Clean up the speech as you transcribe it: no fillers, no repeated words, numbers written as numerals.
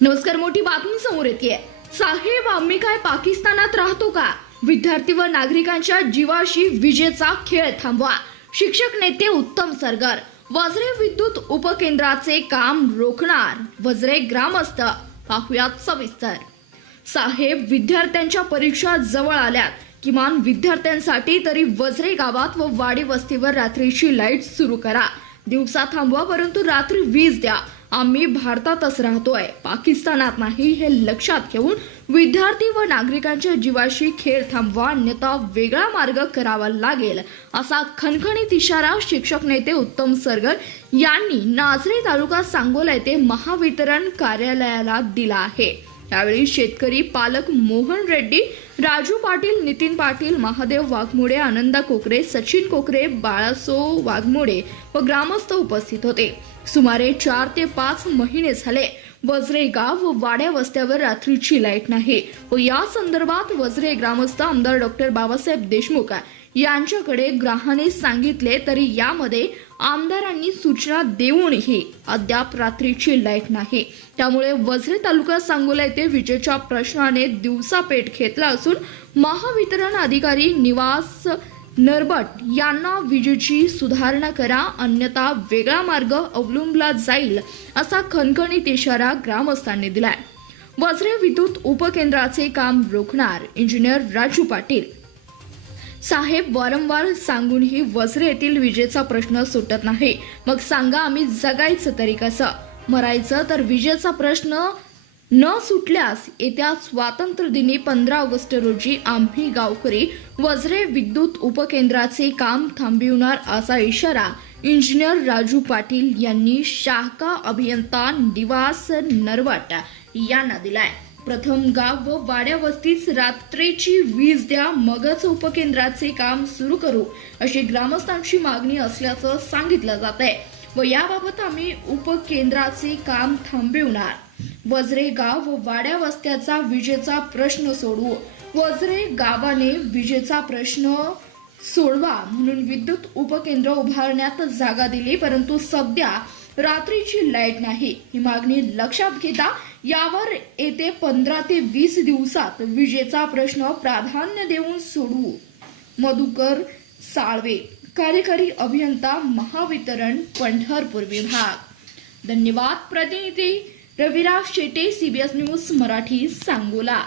नमस्कार, मोठी बातमी समोर येते। साहेब, आम्ही काय पाकिस्तानात राहतो का? विद्यार्थी व नागरिकांच्या जीवाशी विजेचा खेळ थांबवा। शिक्षक नेते उत्तम सरगर वज्रे विद्युत उपकेंद्राचे काम रोखणार, वज्रे ग्रामस्थ। पाहुयात सविस्तर। साहेब, विद्यार्थ्यांच्या परीक्षा जवळ आल्यात। किमान विद्यार्थ्यांसाठी तरी वज्रे गावात व वाडी वस्तीवर रात्रीची लाईट सुरू करा। दिवसा थांबवा, परंतु रात्री वीज द्या। आम्ही भारतातच राहतोय, पाकिस्तानात नाही, हे लक्षात घेऊन विद्यार्थी व नागरिकांच्या जीवाशी खेळ थांबवा, अन्यथा वेगळा मार्ग करावा लागेल, असा खणखणीत इशारा शिक्षक नेते उत्तम सरगर यांनी नाझरे तालुका सांगोला येथे महावितरण कार्यालयाला दिला आहे। यावेळी शेतकरी पालक मोहन रेड्डी, राजू पाटील, नितीन पाटील, महादेव वाघमोडे, आनंदा कोकरे, सचिन कोकरे, बाळासो वाघमोडे व ग्रामस्थ उपस्थित होते। सुमारे 4 ते 5 महिने झाले वज्रे गाव व वाड्या वस्त्यावर रात्रीची लाईट नाही व या संदर्भात वज्रे ग्रामस्थ आमदार डॉक्टर बाबासाहेब देशमुख यांच्याकडे ग्राहाने सांगितले, तरी यामध्ये आमदारांनी सूचना देऊनही अद्याप रात्रीची लाईट नाही। त्यामुळे वज्रे तालुका सांगोला येथे विजेच्या प्रश्नाने दिवसा पेट घेतला असून महावितरण अधिकारी निवास नरबट यांना विजेची सुधारणा करा, अन्यथा वेगळा मार्ग अवलंबला जाईल, असा खणखणीत इशारा ग्रामस्थांनी दिलाय। वज्रे विद्युत उपकेंद्राचे काम रोखणार, इंजिनियर राजू पाटील साहेब, वारंवार सांगूनही वज्रे येथील विजेचा प्रश्न सुटत नाही। मग सांगा, आम्ही जगायचं तरी कसं? मरायचं तर विजेचा प्रश्न न सुटल्यास येत्या स्वातंत्र्य दिनी 15 ऑगस्ट रोजी आम्ही गावकरी वज्रे विद्युत उपकेंद्राचे काम थांबविणार, असा इशारा इंजिनियर राजू पाटील यांनी शाखा अभियंता निवास नरवट यांना दिलाय। प्रथम गाव व वाड्या वस्तीस रात्रीची वीज द्या, मगच उपकेंद्राचे काम सुरू करू, अशी ग्रामस्थांची मागणी असल्याचं सांगितलं जात आहे व याबाबत आम्ही उपकेंद्राचे काम थांबविणार। वज्रे गाव व वाड्या वस्त्याचा विजेचा प्रश्न सोडवू। वज्रे गावाने विजेचा प्रश्न सोडवा म्हणून विद्युत उपकेंद्र उभारण्यात जागा दिली, परंतु सध्या रात्रीची लाईट नाही। ही मागणी लक्षात घेता यावर येते 15 ते 20 दिवसात विजेचा प्रश्न प्राधान्य देऊन सोडवू। मधुकर साळवे, कार्यकारी अभियंता, महावितरण, पंढरपूर विभाग। धन्यवाद। प्रतिनिधी रविराज शेटे, CBS न्यूज मराठी, सांगोला।